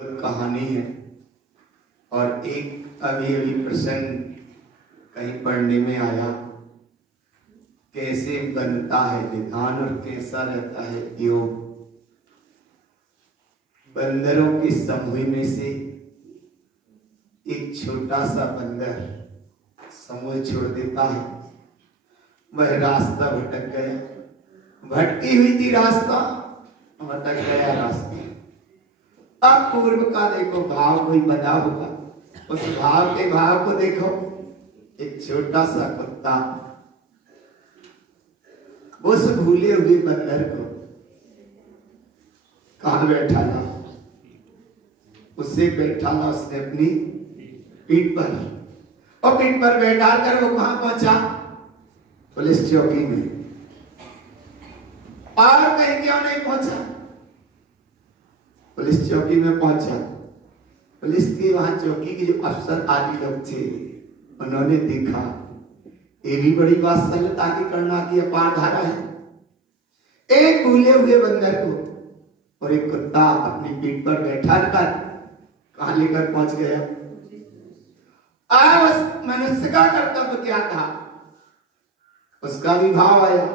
कहानी है और एक अभी अभी प्रसंग कहीं पढ़ने में आया, कैसे बनता है विधान और कैसा रहता है योग। बंदरों के समूह में से एक छोटा सा बंदर समूह छोड़ देता है। वह रास्ता भटक गया, भटकी हुई थी रास्ता, भटक गया रास्ता। अब पूर्व का देखो भाव कोई बना होगा, उस भाव के भाव को देखो। एक छोटा सा कुत्ता उस भूले हुए बंदर को कहाँ बैठा था, उससे बैठा था उसने अपनी पीठ पर, और पीठ पर बैठा कर वो कहाँ पहुंचा, पुलिस चौकी में। और कहीं क्यों नहीं पहुंचा, पुलिस चौकी में पहुंचा। पुलिस की वहां चौकी के जो अफसर आदि लोग थे, उन्होंने देखा ये भी बड़ी बात सरलता की करना की अपार धारा है। एक भूले हुए बंदर को और एक कुत्ता अपनी पीठ पर बैठा कर कहां लेकर पहुंच गया। अब उस मनुष्य का कर्तव्य क्या था, उसका भी भाव आया।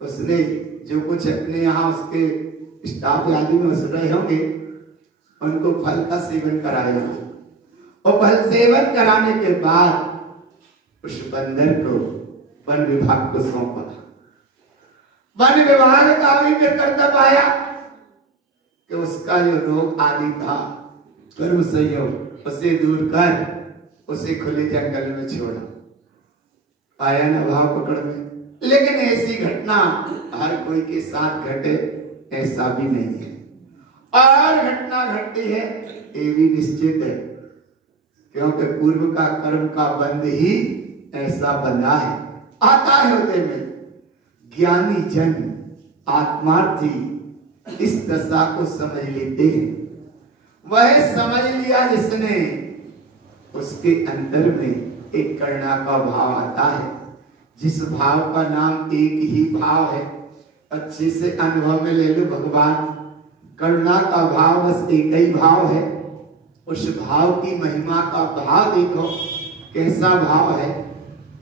उसने जो कुछ अपने यहाँ उसके स्टाफ आदि में उस रहे होंगे, उनको फल का सेवन कराया, और फल सेवन कराने के बाद उस बंदर को वन विभाग को सौंपा। वन विभाग का भी फिर कर्तव्य आया कि उसका जो रोग आदि था, कर्म संयोग, उसे दूर कर उसे खुले जंगल में छोड़ा। आया ना भाव पकड़ में। लेकिन ऐसी घटना हर कोई के साथ घटे ऐसा भी नहीं है, और घटना घटती है ये भी निश्चित है, क्योंकि पूर्व का कर्म का बंध ही ऐसा बंधा है। आता है होते में ज्ञानी जन आत्मार्थी इस दशा को समझ लेते हैं। वह समझ लिया जिसने, उसके अंदर में एक करुणा का भाव आता है, जिस भाव का नाम एक ही भाव है। अच्छे से अनुभव में ले लो, भगवान करुणा का भाव बस एक ही भाव है। उस भाव की महिमा का भाव देखो कैसा भाव है।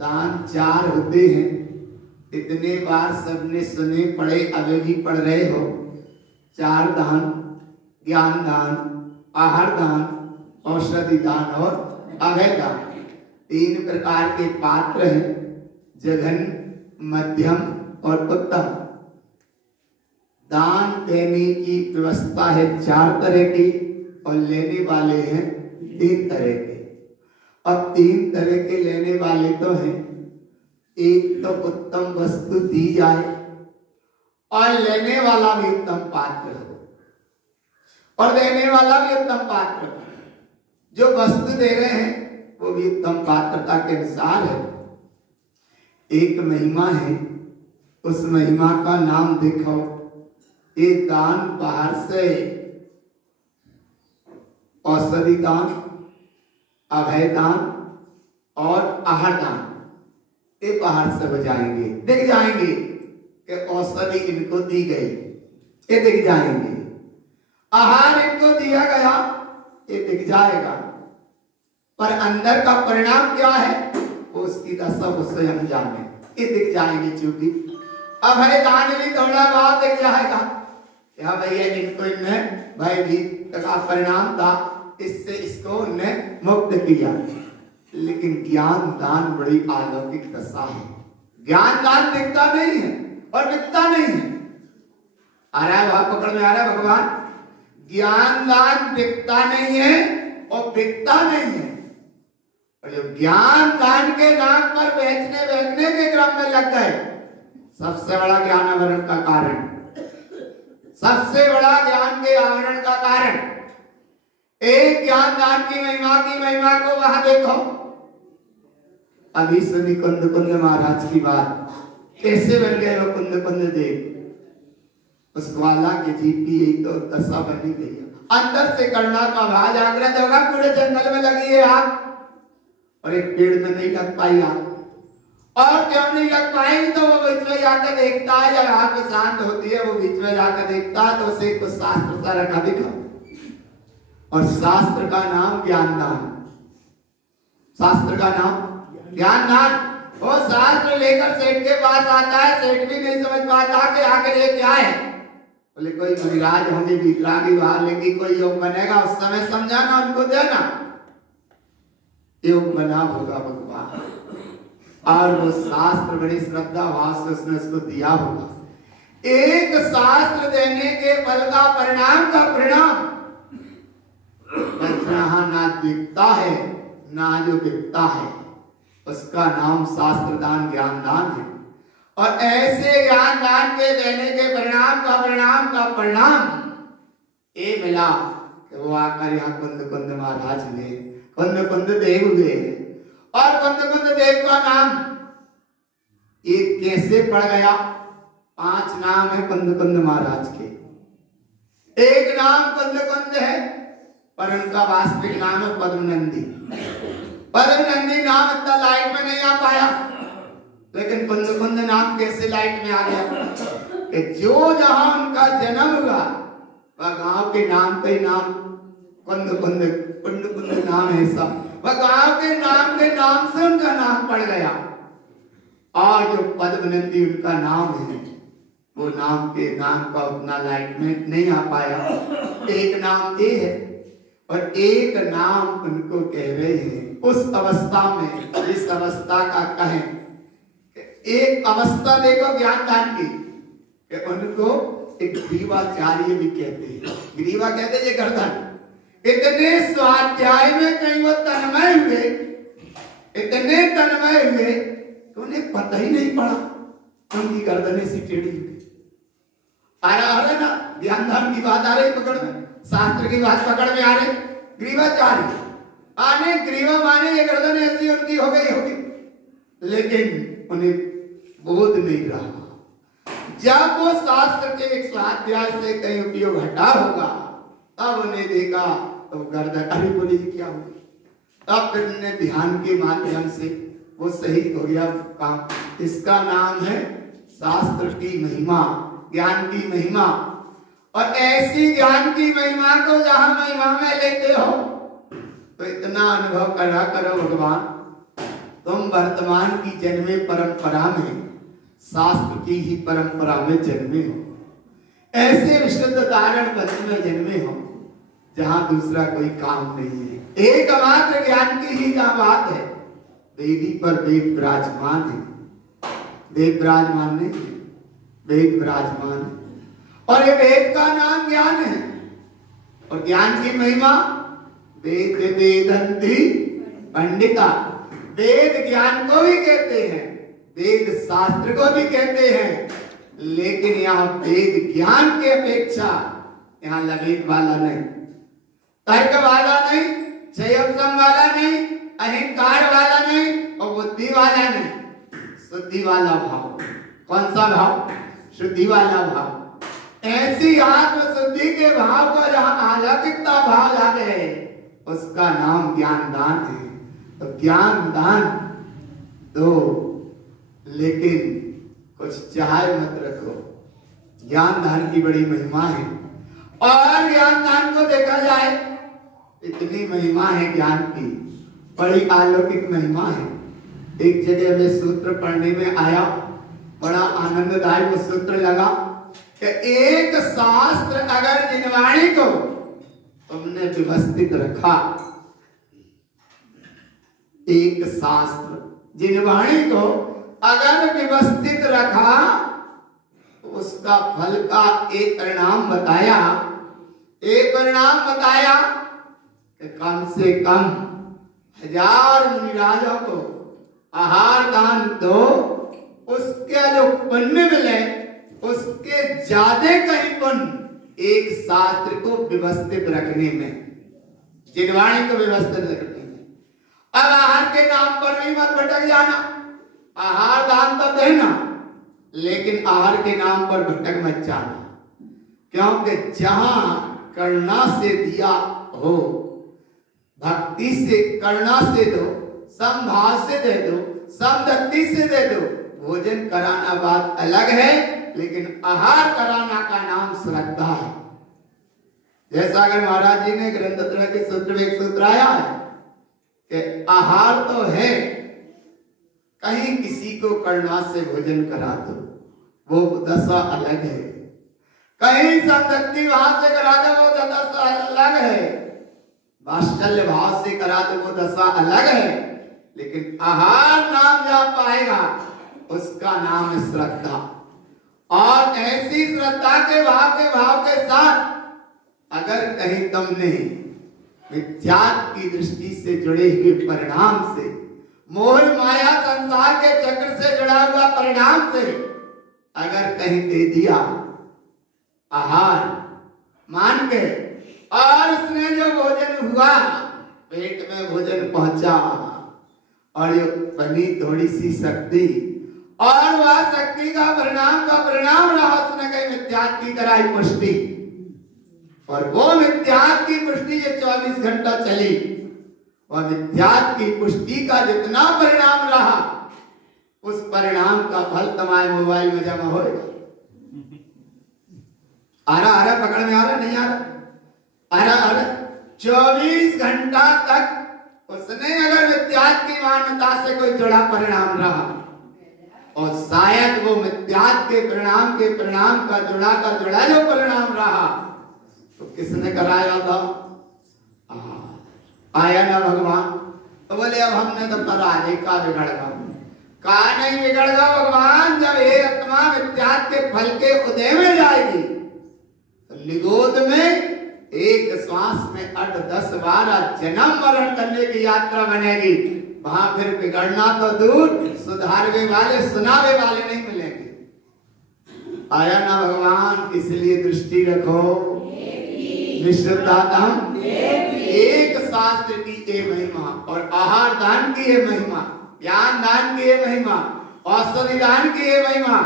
दान चार होते हैं, इतने बार सबने सुने पढ़े, अभी भी पढ़ रहे हो। चार दान, ज्ञान दान, आहार दान, औषधि दान और अभय दान। तीन प्रकार के पात्र हैं, जघन, मध्यम और उत्तम। दान देने की व्यवस्था है चार तरह की, और लेने वाले हैं तीन तरह के। अब तीन तरह के लेने वाले तो हैं, एक तो उत्तम वस्तु दी जाए और लेने वाला भी उत्तम पात्र हो, और देने वाला भी उत्तम पात्र हो। जो वस्तु दे रहे हैं वो भी उत्तम पात्रता के अनुसार है। एक महिमा है, उस महिमा का नाम देखो। एक दान बाहर से औषधि दान, अभय दान और आहार दान, ये बाहर से हो जाएंगे, दिख जाएंगे कि औषधि इनको दी गई, ये दिख जाएंगे। आहार इनको दिया गया, ये दिख जाएगा। पर अंदर का परिणाम क्या है, वो उसकी दशा वो स्वयं जाने, ये दिख जाएंगे। चूंकि अभय दान भी थोड़ा बहुत दिख जाएगा, क्या भैया इनको इनने भयभीत का परिणाम था, इससे इसको उनने मुक्त किया। लेकिन ज्ञान दान बड़ी अलौकिक दशा है। ज्ञान दान दिखता नहीं है और बिकता नहीं है। आ रहा है भाव पकड़ में, आ रहा है भगवान। ज्ञान दान दिखता नहीं है और बिकता नहीं है। और जो ज्ञान दान के नाम पर बेचने के क्रम में लग गए, सबसे बड़ा ज्ञान आवरण का कारण, सबसे बड़ा ज्ञान के आवरण का कारण। एक ज्ञान दान की महिमा को वहां देखो। अभी सुनी कुंद महाराज की बात, कैसे बन गए वो कुंद देव। उस ग्वाला के जीव की यही तो दशा बनी गई है। अंदर से करुणा का भाव जागृत होगा। पूरे जंगल में लगी है आग, और एक पेड़ में नहीं लग पाई आग। और क्यों नहीं लग पाएगी, तो वो बीच में जाकर देखता है, जब आग शांत होती है वो बीच में जाकर देखता है, तो उसे कुछ शास्त्र सा रखा दिखा। और शास्त्र का नाम ज्ञानदान। शास्त्र का नाम ज्ञानदान। वो शास्त्र लेकर सेठ के पास आता है, सेठ भी नहीं समझ पाता कि आखिर ये क्या है। बोले कोई मुनिराज होंगे, वितरागी बाहर लेंगे, कोई योग बनेगा, उस समय समझाना, उनको देना। योग बना होगा भगवान, और वो शास्त्र बड़ी श्रद्धा भाव से उसने उसको दिया होगा। एक शास्त्र देने के फल का परिणाम का परिणाम ना दिखता है ना जो दिखता है, उसका नाम शास्त्रदान ज्ञानदान है। और ऐसे ज्ञानदान के देने के परिणाम का परिणाम ये मिला कि वो आकर यहाँ कुंद कुंद महाराज हुए, कुंद कुंद देव हुए। और कुंद कुंद देव का नाम ये कैसे पड़ गया? 5 नाम है कुंद कुंद महाराज के। एक नाम कुंद कुंद है, पर उनका वास्तविक नाम है पद्मनंदी। पद्मनंदी नाम इतना लाइट में नहीं आ पाया, लेकिन कुंद कुंद नाम कैसे लाइट में आ गया कि जो जहां उनका जन्म हुआ वह गांव के नाम पे नाम कुंद कुंद कुंद कुंद नाम है सब, वह गांव के नाम से उनका नाम पड़ गया। और जो पद्मनंदी उनका नाम है, वो नाम का उतना लाइट में नहीं आ पाया। एक नाम ये है और एक नाम उनको कह रहे हैं। उस अवस्था में, इस अवस्था का कहें, एक अवस्था देखो ज्ञानदान की, कि उनको एक ग्रीवाचार्य भी कहते हैं। ग्रीवा कहते हैं ये गर्दन। इतने स्वाध्याय में कहीं वो तन्मय हुए, इतने तन्मय हुए तो उन्हें पता ही नहीं पड़ा उनकी गर्दनें सी टेढ़ी हुई। आ रहा ना, ज्ञानदान की बात आ रही पकड़ में, शास्त्र की बात पकड़ में आ रही। ग्रीवाचार्य आने, ग्रीवा माने ये गर्दन ऐसी उनकी हो गई होगी, लेकिन उन्हें बोध नहीं रहा। जब वो शास्त्र के एक स्वाध्याय से कहीं उपयोग हटा होगा, तब उन्हें देखा तो गर्दन, अरे बोले क्या हुआ। तब फिर उन्हें ध्यान के माध्यम से वो सही हो गया काम। इसका नाम है शास्त्र की महिमा, ज्ञान की महिमा। और ऐसी ज्ञान की महिमा को जहां महिमा में लेते हो तो इतना अनुभव करा करो भगवान, तुम वर्तमान की जन्मे परंपरा में शास्त्र की ही परंपरा में जन्मे हो। ऐसे विशुद्ध धारण पद में जन्मे हो जहां दूसरा कोई काम नहीं है। एकमात्र ज्ञान की ही क्या बात है। वेदी पर वेद विराजमान है, वेद विराजमान नहीं, वेद विराजमान है। और ये वेद का नाम ज्ञान है। और ज्ञान की महिमा, वेद वेदंती पंडिता। वेद ज्ञान को भी कहते हैं, वेद शास्त्र को भी कहते हैं, लेकिन यहाँ वेद ज्ञान के अपेक्षा यहाँ लवेद वाला नहीं, तर्क वाला नहीं, संयम वाला नहीं, अहंकार वाला नहीं और बुद्धि वाला नहीं, शुद्धि वाला भाव। कौन सा भाव? शुद्धि वाला भाव। ऐसी आत्म शुद्धि के भाव को जहां अलौकिकता भाव आ गए, उसका नाम ज्ञानदान है। तो ज्ञानदान दो, लेकिन कुछ चाहे मत रखो। ज्ञानदान की बड़ी महिमा है। और ज्ञानदान को देखा जाए, इतनी महिमा है ज्ञान की, बड़ी अलौकिक महिमा है। एक जगह में सूत्र पढ़ने में आया, बड़ा आनंददायक वो सूत्र लगा कि एक शास्त्र अगर जिनवाणी को तुमने व्यवस्थित रखा, एक शास्त्र जिनवाणी को अगर व्यवस्थित रखा, तो उसका फल का एक परिणाम बताया, एक परिणाम बताया कि कम से कम 1000 मुनिराजों को आहार दान दो, उसके जो पुण्य मिले उसके ज्यादा कहीं पुण्य एक शास्त्र को व्यवस्थित रखने में, जिनवाणी को व्यवस्थित रखने में। अब आहार के नाम पर भी मत भटक जाना, आहार दान तो देना, लेकिन आहार के नाम पर भटक मत जाना। क्योंकि जहां करुणा से दिया हो, भक्ति से, करुणा से दो, समभाव से दे दो, समभक्ति से दे दो। भोजन कराना बात अलग है, लेकिन आहार कराना का नाम श्रद्धा है। जैसा अगर महाराज जी ने ग्रंथत्रय के सूत्र में एक सूत्र आया है कि आहार तो है, कहीं किसी को करुणा से भोजन करा दो, वो दशा अलग है। कहीं संतति भाव से करा दो, वो दशा अलग है। वात्सल्य भाव से करा दो, वो दशा अलग है। लेकिन आहार नाम जहाँ पाएगा उसका नाम है श्रद्धा। और ऐसी श्रद्धा के भाव के साथ अगर कहीं तुमने मिथ्यात्व की दृष्टि से जुड़े हुए परिणाम से, मोह माया संसार के चक्र से जुड़ा हुआ परिणाम से अगर कहीं दे दिया आहार मान के, और उसने जो भोजन हुआ पेट में भोजन पहुंचा और ये बनी थोड़ी सी शक्ति, और वह शक्ति का परिणाम रहा उसने कहीं मिथ्यात्व की कराई पुष्टि, और वो मिथ्यात्व की पुष्टि जो 24 घंटा चली, वह मिथ्यात्व की पुष्टि का जितना परिणाम रहा उस परिणाम का फल तुम्हारे मोबाइल में जमा होगा। आ रहा पकड़ में आ रहा नहीं आ रहा 24 घंटा तक उसने अगर मिथ्यात्व की मान्यता से कोई जुड़ा परिणाम रहा, और शायद वो मिथ्यात्व के परिणाम का जुड़ा जो परिणाम रहा तो किसने कराया था? आया ना भगवान। तो बोले अब हमने तो करा दे, का बिगड़गा? का नहीं बिगड़गा भगवान। जब ये आत्मा मिथ्यात्व के फल के उदय में जाएगी तो निगोद में एक श्वास में 8-10 बार जन्म मरण करने की यात्रा बनेगी। वहां फिर बिगड़ना तो दूर, सुधारने वाले सुनावे वाले नहीं मिलेंगे। आया ना भगवान। इसलिए दृष्टि रखो, निश्चितातम एक शास्त्र की ये महिमा, और आहार दान की ये महिमा, ज्ञान दान की ये महिमा, औषधि दान की ये महिमा,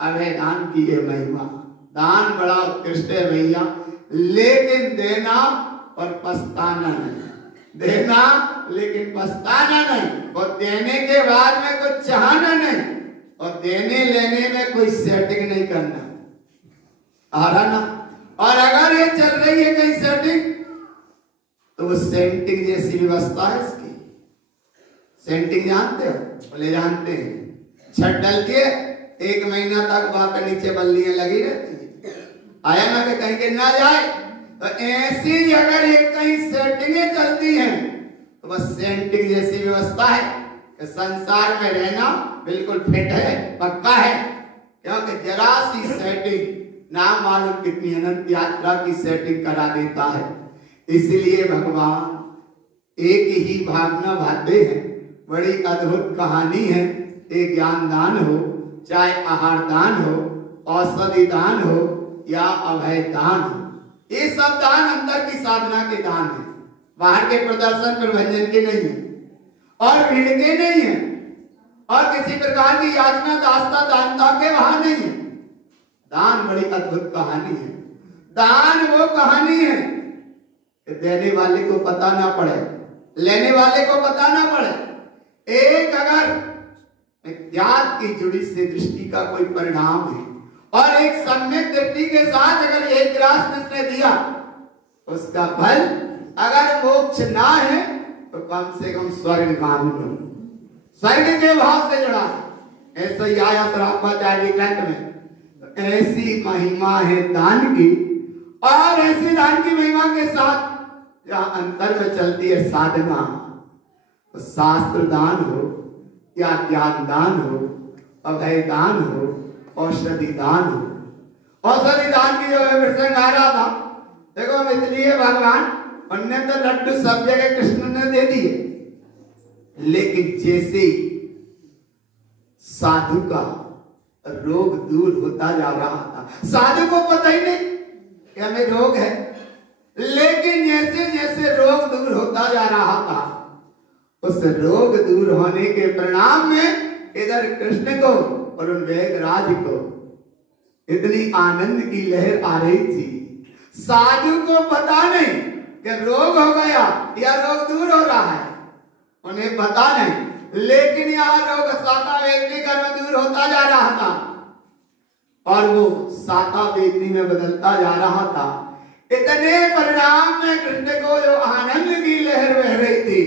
अभय दान की ये महिमा। दान बड़ा उत्कृष्ट है भैया, लेकिन देना और पछताना नहीं। देना लेकिन पछताना नहीं, और देने के बाद में कुछ चाहना नहीं, और देने लेने में कोई सेटिंग नहीं करना। आ रहा ना? और अगर ये चल रही है कहीं सेटिंग, तो वो सेंटिंग जैसी व्यवस्था है इसकी। सेंटिंग जानते हो? बोले जानते हैं। छत डल के 1 महीना तक वहां के नीचे बल्लियां लगी रहती है। आया ना कि कहीं के ना जाए। तो ऐसी अगर ये कहीं सेटिंगें चलती हैं तो बस सेंटिंग जैसी व्यवस्था है कि संसार में रहना बिल्कुल फिट है, पक्का है। क्योंकि जरा सी सेटिंग ना मालूम कितनी अनंत यात्रा की सेटिंग करा देता है। इसलिए भगवान एक ही भावना भाते हैं। बड़ी अद्भुत कहानी है। एक ज्ञान दान हो, चाहे आहार दान हो, औषधि दान हो या अभय दान हो, ये सब दान अंदर की साधना के दान है। बाहर के प्रदर्शन प्रभंजन के नहीं है, और भीड़ के नहीं है, और किसी प्रकार की याचना दास्ता दानता के वहां नहीं है। दान बड़ी अद्भुत कहानी है। दान वो कहानी है कि देने वाले को पता ना पड़े, लेने वाले को पता ना पड़े। एक अगर मिथ्यात्व की जुड़ी से दृष्टि का कोई परिणाम है, और एक सम्यक दृष्टि के साथ अगर एक ग्रास जिसने दिया, उसका फल अगर मोक्ष ना है तो कम से कम स्वर्ग काम लो। स्वर्ग के भाव से जुड़ा है। ऐसा ही आया श्रापाचार्य ग्रंथ में। ऐसी महिमा है दान की, और ऐसी दान की महिमा के साथ जहां अंतर में चलती है साधना, तो शास्त्र दान हो या ज्ञान दान हो, अभय दान हो, औषधि दान हो। औषधि दान की जो प्रसंग आ रहा था, देखो इसलिए भगवान उन्होंने तो लड्डू सब जगह कृष्ण ने दे दिए, लेकिन जैसे साधु का रोग दूर होता जा रहा था, साधु को पता ही नहीं कि हमें रोग है, लेकिन जैसे जैसे रोग दूर होता जा रहा था, उस रोग दूर होने के परिणाम में इधर कृष्ण को और उन वेदराज को इतनी आनंद की लहर आ रही थी। साधु को पता नहीं कि रोग हो गया या रोग दूर हो रहा है, उन्हें पता नहीं, लेकिन यहाँ रोग साता वेदनी कर्म दूर होता जा रहा था, और वो साता वेदनी में बदलता जा रहा था। इतने परिणाम में कृष्ण को जो आनंद की लहर बह रही थी,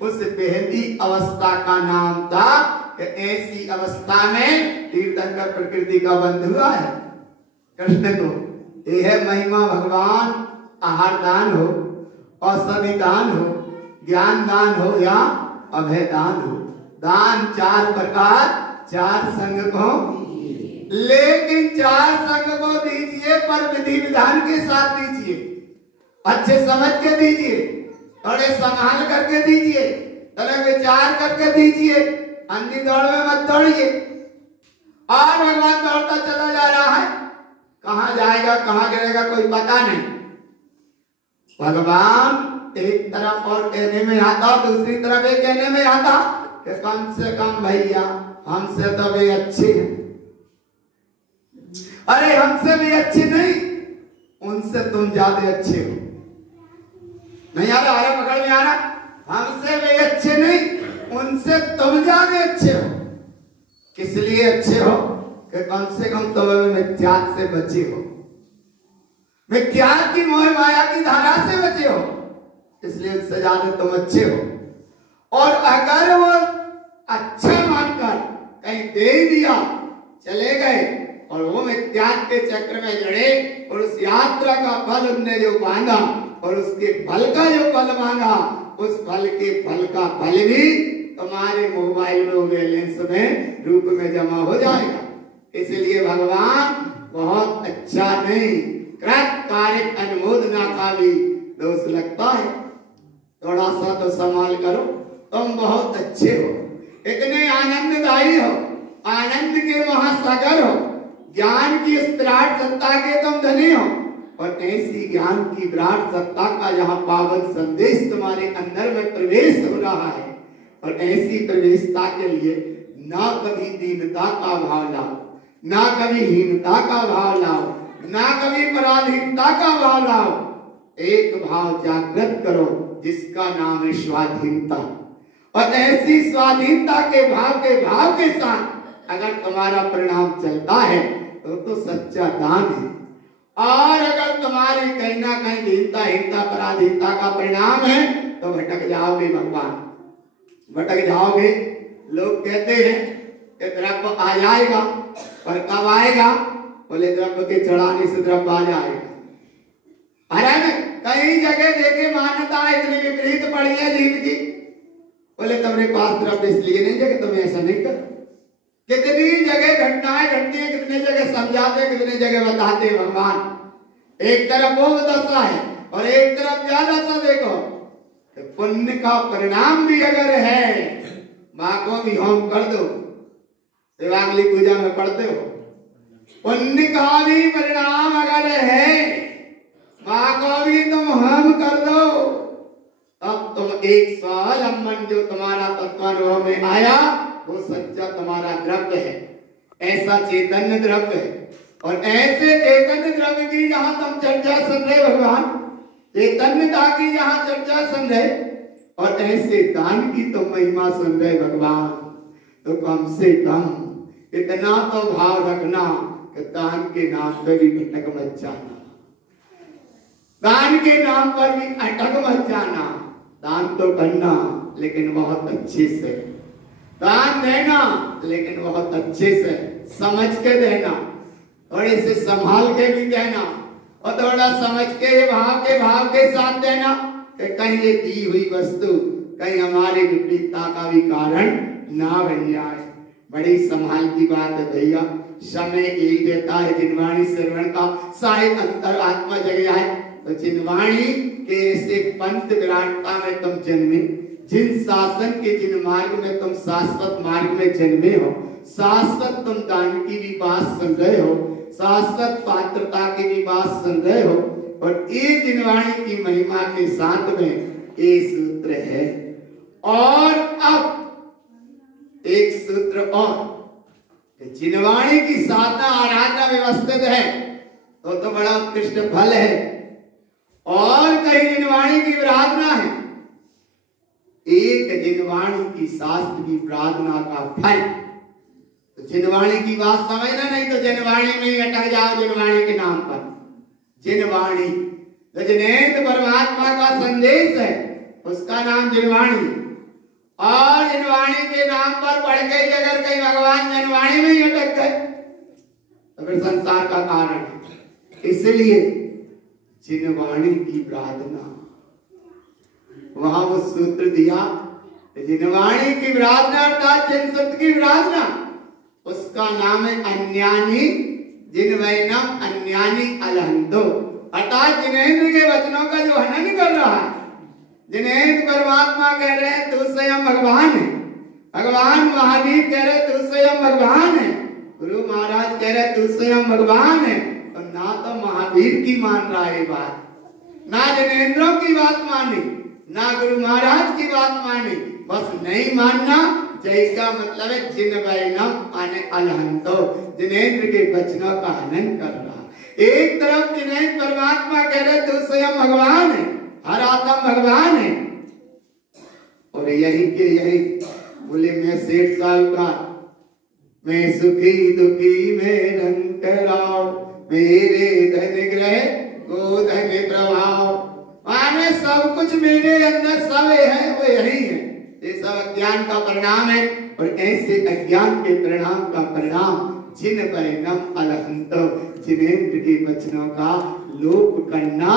उस बहती अवस्था का नाम था कि ऐसी अवस्था में तीर्थंकर प्रकृति का बंध हुआ है कृष्ण को। यह महिमा भगवान आहार दान हो, औषधि दान हो, ज्ञान दान हो या अभय दान हो, दान चार प्रकार, चार संग को, लेकिन चार संग को दीजिए पर विधि विधान के साथ दीजिए, अच्छे समझ के दीजिए, थोड़े संभाल करके दीजिए, थोड़े विचार करके दीजिए, अंधी दौड़ में मत दौड़िए। और भगवान दौड़ता चला जा रहा है, कहां जाएगा कहां गिरेगा कोई पता नहीं। भगवान एक तरफ और कहने में आता, दूसरी तरफ एक कहने में आता कि कम से कम भैया हमसे तो वे अच्छे हैं। अरे हमसे भी अच्छे नहीं, उनसे तुम ज्यादा अच्छे हो। नहीं आ रहा, अरे पकड़ में आ रहा, हमसे भी अच्छे नहीं, उनसे तुम ज्यादा अच्छे हो। किस लिए अच्छे हो कि कम से कम तुम मिथ्यात से बचे हो, मिथ्यात की मोह माया की धारा से बचे हो, इसलिए उससे ज्यादा तुम अच्छे हो। और अगर वो अच्छा मानकर कहीं दे दिया, चले गए और वो मिथ्यात के चक्र में जड़े और उस यात्रा का फल उनने जो मांगा और उसके फल का जो फल मांगा, उस फल के फल का फल भी तुम्हारे मोबाइल में बैलेंस में रूप में जमा हो जाएगा। इसलिए भगवान बहुत अच्छा नहीं, कृत कार्य अनुमोदना का भी दोष लगता है। थोड़ा सा तो संभाल करो, तुम बहुत अच्छे हो, इतने आनंददायी हो, आनंद के महासागर हो, ज्ञान की इस विराट सत्ता के तुम धनी हो। और ऐसी ज्ञान की विराट सत्ता का यहाँ पावन संदेश तुम्हारे अंदर में प्रवेश हो रहा है, और ऐसी प्रवेशता के लिए ना कभी दीनता का भाव लाओ, ना कभी हीनता का भाव लाओ, ना कभी पराधीनता का भाव लाओ। एक भाव जागृत करो जिसका नाम है स्वाधीनता। और ऐसी स्वाधीनता के भाव के साथ अगर तुम्हारा परिणाम चलता है तो सच्चा दान है। और अगर तुम्हारी कहीं ना कहीं दीनता हीनता पराधीनता का परिणाम है तो भटक जाओगे, भगवान भटक जाओगे। लोग कहते हैं कि द्रव्य आ जाएगा, पर कब आएगा? बोले द्रव्य के चढ़ाने से द्रव्य आ जाएगा। अरे कई जगह देखे मान्यता इतनी विपरीत पड़ी है जीव की, बोले तुम्हारे पास द्रव्य इसलिए नहीं है कि तुम ऐसा नहीं कर। कितनी जगह घटनाएं घटती है, कितनी जगह समझाते, कितनी जगह बताते भगवान। एक तरफ वो दशा है और एक तरफ ज्यादा सा देखो, पुण्य का परिणाम भी अगर है, माँ को भी होम कर दो, शिवांगली पूजा में पढ़ते हो, पुण्य का भी परिणाम अगर है, माँ को भी तुम होम कर दो, तब तुम एक स्वावलंबन जो तुम्हारा तत्वानुभव में आया वो सच्चा तुम्हारा द्रव्य है, ऐसा चैतन्य द्रव्य है। और ऐसे चैतन्य द्रव्य की जहां तुम चर्चा सुन रहे भगवान, चैतन्यता की जहां चर्चा सुन रहे और ऐसे दान की तुम महिमा सुन रहे भगवान, तो कम से कम इतना तो भाव रखना कि दान के नाम पर भी भटक मत जाना, दान के नाम पर भी अटक मत जाना। दान तो करना लेकिन बहुत अच्छे से, दान देना लेकिन बहुत अच्छे से समझ के देना, थोड़े से संभाल के भी देना, और थोड़ा समझ के भाव के साथ देना कि कहीं ये दी हुई वस्तु कहीं हमारे विपरीतता का भी कारण ना बन जाए। बड़ी संभाल की बात है भैया, समय एक देता है जिनवाणी श्रवण का साहित्य अंतर आत्मा जग जाए। तो जिनवाणी के ऐसे पंथ विराटता में तुम जन्मे, जिन शासन के जिन मार्ग में तुम शाश्वत मार्ग में जन्मे हो, शाश्वत तुम दान की भी बात सुन रहे हो, शाश्वत पात्रता की भी बात सुन रहे हो, और ये जिनवाणी की महिमा के साथ में ये सूत्र है। और अब एक सूत्र और, जिनवाणी की साधना आराधना व्यवस्थित है तो बड़ा उत्कृष्ट फल है, और कहीं जिनवाणी की प्रार्थना है, एक जिनवाणी की शास्त्र की प्रार्थना का फल। तो जिनवाणी की बात समझना, नहीं तो जिनवाणी में ही अटक जाओ, जिनवाणी के नाम पर। जिनवाणी तो जिनेंद्र परमात्मा का संदेश है उसका नाम जिनवाणी, और जिनवाणी के नाम पर पढ़ के अगर कहीं भगवान जिनवाणी में ही अटक गए तो फिर संसार का कारण है। इसलिए जिनवाणी की प्रार्थना, वहां वो सूत्र दिया, जिनवाणी की प्रार्थना अर्थात जिन शब्द की प्रार्थना, उसका नाम है अन्यानी जिनवैनम अन्यानी अलहंदो, अर्थात जिनेंद्र के वचनों का जो हनन कर रहा है। जिनेंद्र परमात्मा कह रहे हैं तू स्वयं भगवान है, भगवान महावीर कह रहे तू स्वयं भगवान है, गुरु महाराज कह रहे तू स्वयं भगवान है, और ना तो महावीर की मान रहा है बात, ना जिनेंद्रों की बात मानी, ना गुरु महाराज की बात मानी, बस नहीं मानना। जय का मतलब है जिनवैनम आने अलहंतो, जिनेंद्र के वचनों का हनन कर रहा। एक तरफ जिनेंद्र परमात्मा कह रहे तू स्वयं भगवान है, हर आत्मा भगवान है, और यही के यही बोले मैं 60 साल का, मैं सुखी दुखी में रंगराव, मेरे धन ग्रह गोधन प्रभाव, माने सब कुछ मेरे अंदर सब है वो यही है। ये सब अज्ञान का परिणाम है, और ऐसे अज्ञान के परिणाम का परिणाम जिनवैनम अलहंतो, जिनेंद्र के वचनों का लोप करना,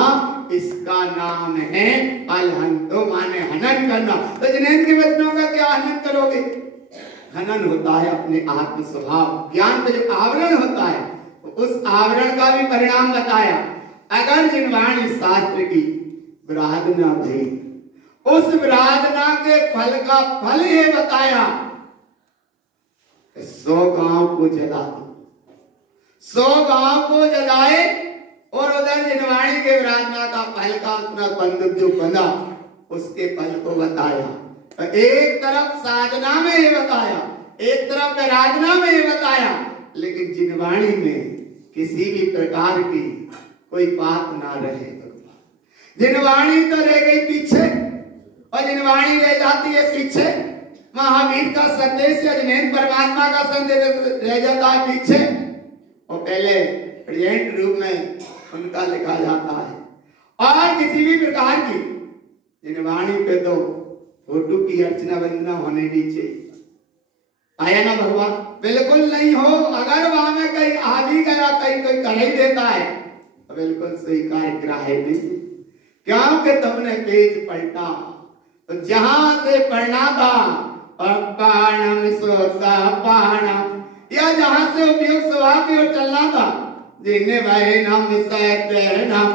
इसका नाम है अलहंतो, माने हनन करना। तो जिनेंद्र के वचनों का क्या हनन करोगे? हनन होता है अपने आत्म स्वभाव, ज्ञान का जो आवरण होता है उस आवरण का भी परिणाम बताया। अगर जिनवाणी शास्त्र की विराधना भई, उस विराधना के फल का फल ये बताया 100 गांव को जला दो, 100 गांव को जलाए, और उधर जिनवाणी के विराधना का फल का अपना बंधुक जो बना उसके फल को बताया। तो एक तरफ साधना में ये बताया, एक तरफ विराधना में ये बताया, लेकिन जिनवाणी में किसी भी प्रकार की कोई बात ना रहे। जिनवाणी तो रह गई पीछे, और जिनवाणी रह जाती है पीछे, महावीर का संदेश या जिनेंद्र परमात्मा का संदेश रह जाता है पीछे, और पहले प्रेजेंट रूप में उनका लिखा जाता है। और किसी भी प्रकार की जिनवाणी पे तो फोटो की अर्चना वंदना होने की चाहिए, आया ना भगवान? बिल्कुल नहीं हो। अगर वहां में कहीं आ भी गया, कहीं कोई कर ही देता है तो बिल्कुल स्वीकार ग्राह्य नहीं, क्योंकि तुमने पेज पलटा, तो जहां से पढ़ना था अपाणम सोता पाणम, या जहां से उपयोग स्वभाव की ओर चलना था जिनवैनम सैतनम,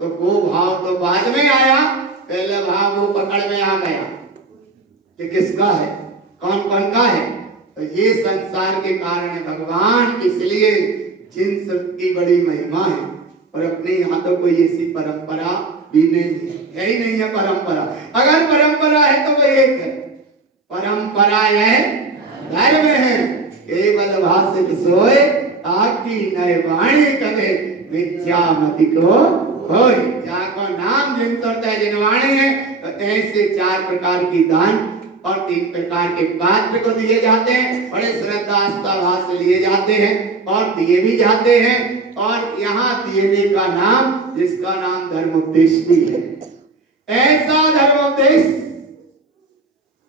तो वो भाव तो बाद में आया, पहले भाव वो पकड़ में आ गया कि किसका है, कौन कौन का है। तो ये संसार के कारण है भगवान, इसलिए जिन सब की बड़ी महिमा है, और अपने यहाँ तो कोई ऐसी परंपरा भी नहीं है ही नहीं है परंपरा। अगर परंपरा है तो वो एक है, परंपरा है धर्म है, केवल भाषित सोए आकी नय वाणी कहे मिथ्या मति को होय। जाको नाम जिन करता है जिनवाणी है, तो ऐसे 4 प्रकार की दान और 3 प्रकार के पात्र को दिए जाते हैं, बड़े श्रद्धा आस्था भाव से लिए जाते हैं और दिए भी जाते हैं। और यहाँ दिए का नाम, जिसका नाम धर्मोपदेश भी है, ऐसा धर्मोपदेश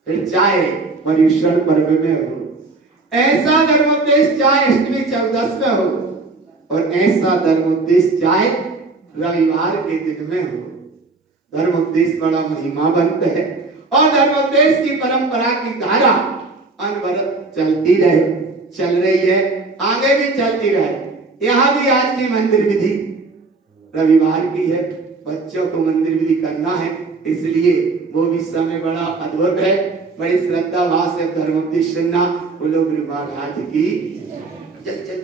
फिर चाहे पर्युषण पर्व में हो, ऐसा धर्मोपदेश चाहे अष्टमी 14 में हो, और ऐसा धर्मोपदेश चाहे रविवार के दिन में हो। धर्मोपदेश बड़ा महिमा बनता है, और धर्मोपदेश की परंपरा की धारा अनवरत चलती रहे, चल रही है, आगे भी चलती रहे। यहाँ भी आज की मंदिर विधि रविवार की है, बच्चों को मंदिर विधि करना है, इसलिए वो भी समय बड़ा अद्भुत है, बड़ी श्रद्धा भाव से धर्मोपदेश सुनना। बोलो गुरु महाराज की जय।